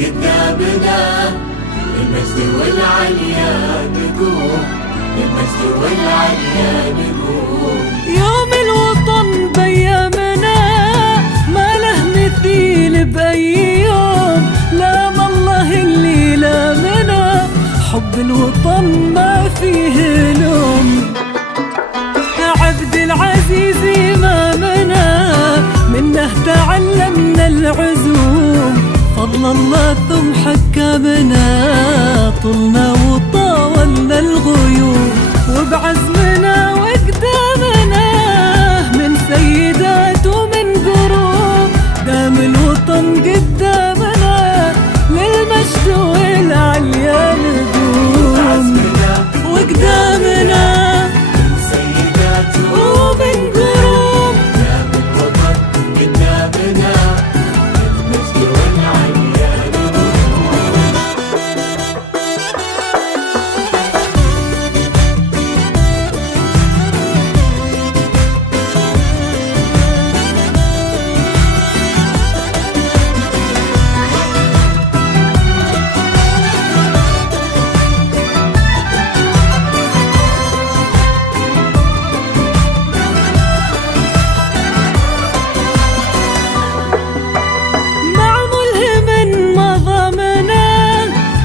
قدامنا للمجد والعليا نقوم، للمجد والعليا نقوم. يوم الوطن بأيامنا ما له مثيل بأي يوم، لام الله اللي لامنا حب الوطن ما فيه لوم. عبد العزيز إمامنا منه تعلمنا العزوم، فضل الله ثم حكامنا طلنا وطاولنا الغيوم. وبعزمنا وقدامنا من سيدات ومن قروب، دام الوطن قدامنا للمجد والعليا نقوم. وقدامنا ومن قروب، دام الوطن قدامنا للمجد والعليا نقوم.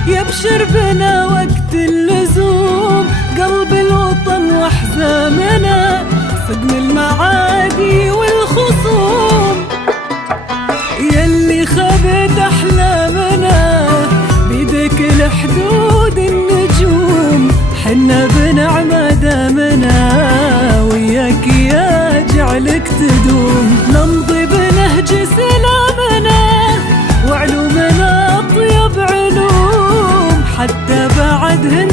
يبشر بنا وقت اللزوم، قلب الوطن واحزامنا سقم المعادي والخصوم. يلي خبت احلامنا بيدك لحدود النجوم، حنا بنعمة دامنا وياك يا جعلك تدوم. نمضي بنهج سلامنا وعلومنا اطيب علوم، حتى بعد هن